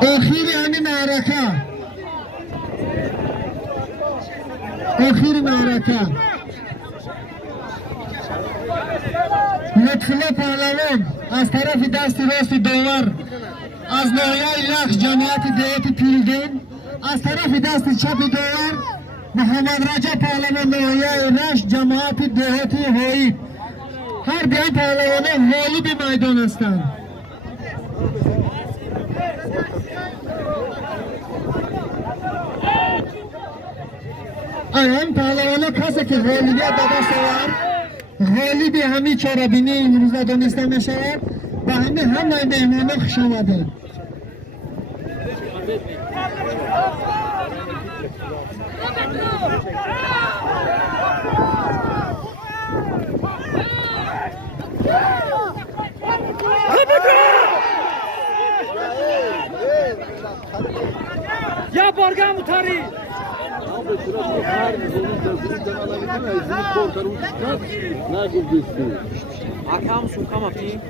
آخر همین معرکه لطفالله پهلوان از طرف دست راست داور از ناحیه لخش جماعت دهات پیلدون، از طرف دست چپ داور محمد رجب پهلوان ناحیه رشت جماعت دهاتی هایی. هر ده پهلوانان غالب میدان هستند. این پهلوانا کسی که غالبیت داده شود، غالب همین چارابینی امروزه دانسته می شود و همه مهمانان خوش آمده. یا بارگام تاری Akam sukam apni.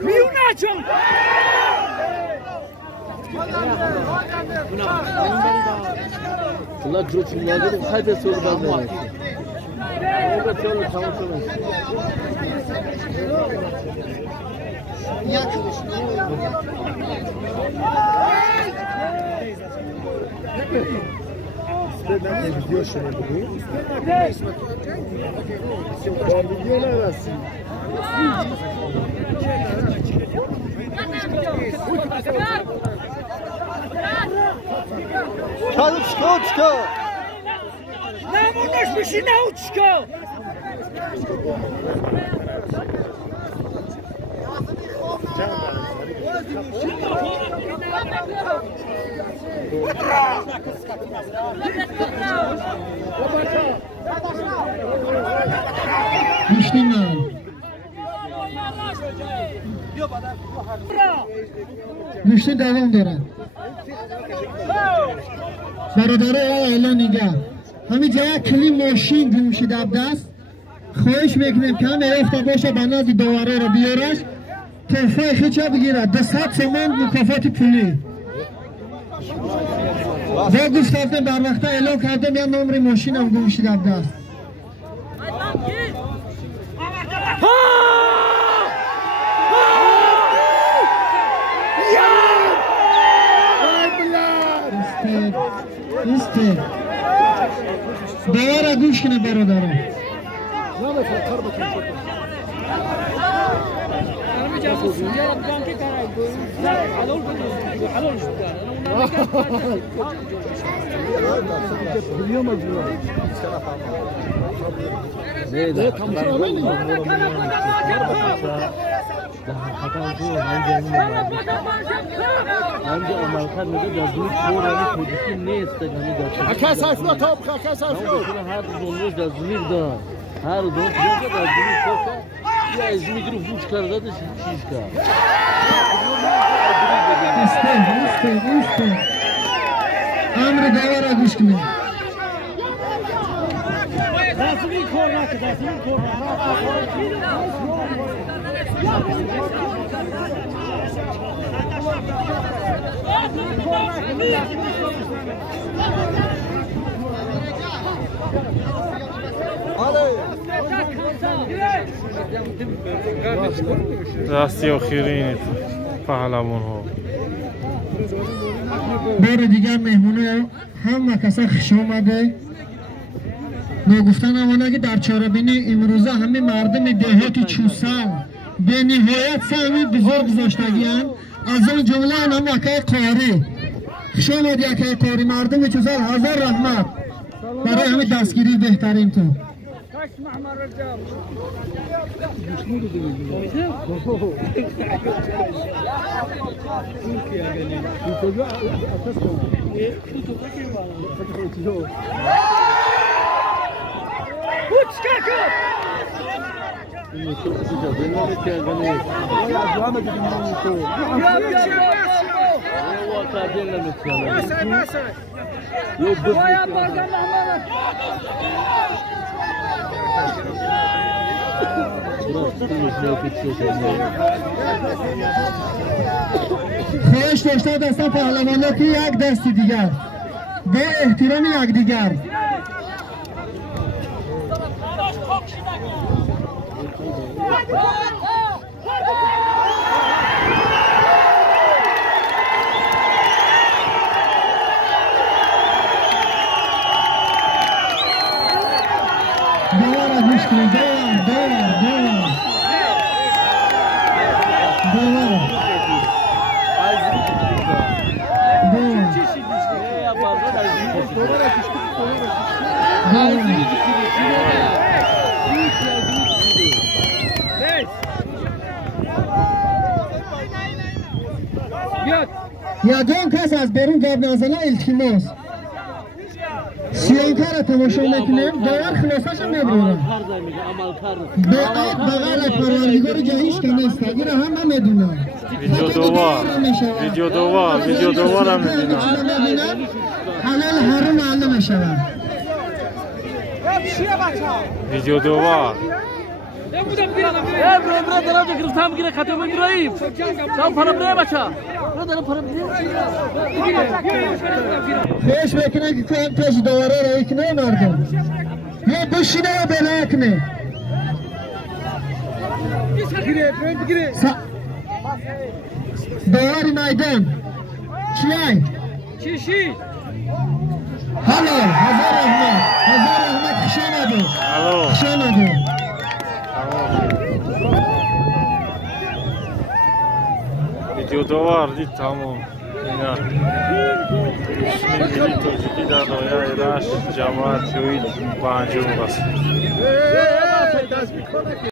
Miunachum. Bunlar coşumlarda bu hayda soru bazı. Evet çolu tamam çolu. Ben de video şöyle bulayım. Videolar arası. Çıkar. Ne bunlar bir şey ne uçka? مشتی دوام دارن برادره اعلان نگاه همین جای کلی ماشین گم شده دست خواهش میکنیم که همه افتا باشه به نزد داوره رو بیارش تحفه خیچه بگیره 200 تومان مکافات پولی با گفتم بر وقت اعلان کردم یا نمره ماشینم گم شده دست استاد داور گوش کنه برادرم Bence Amerika neden yazdığı Kore'nin çocukluğu ne istekini gerçekten? Akasafla top, akasafla. Her zonluş yazdığı da, her zonluş yazdığı çok ya İzmir'in bu çıkarda da şişka. İşte. Amri davara güçlü. Dasmin korna. راستی آخرین پهلوان ها بار دیگر مهمونه همه کسا خوش آمده نگفتن امانه که در چارابینی امروزه همه مردم دهات چوسل به نهایت سهمی بزرگ گذاشتگیان از اون جمله هم وکای قاری خوش آمد یکای قاری مردم چوسل هزار رحمت برای همه دستگیری بهترین تو خواهش داشته دستان پهلوانا که یک دست دیگر با احترام یک دیگر دوار گوش کنید دوار یگان کس از برون گاب نازنه التماس سیانکار تماشا میکنیم داور خلاصش هم میبرونم بغل پروردگار جهیش که نیست اگر همه میدونم ویدیو دوار هم میبینم حلال حرام معلوم میشود ویدیو دوار برو دارم گرفتم میگیره خطر میگیریم دارم پرا بره بچه برو دارم پرا خوش بکنه که کن پیش دواره رو اکنه مردم یا بشینه یا بلا اکنه دواری میدان چیه؟ چیشی؟ حالا هزار احمد خشانده ویدیو دوار دید تمام اینا ملی توجیهی در نایه ایرش جماعت شوید پنجم بست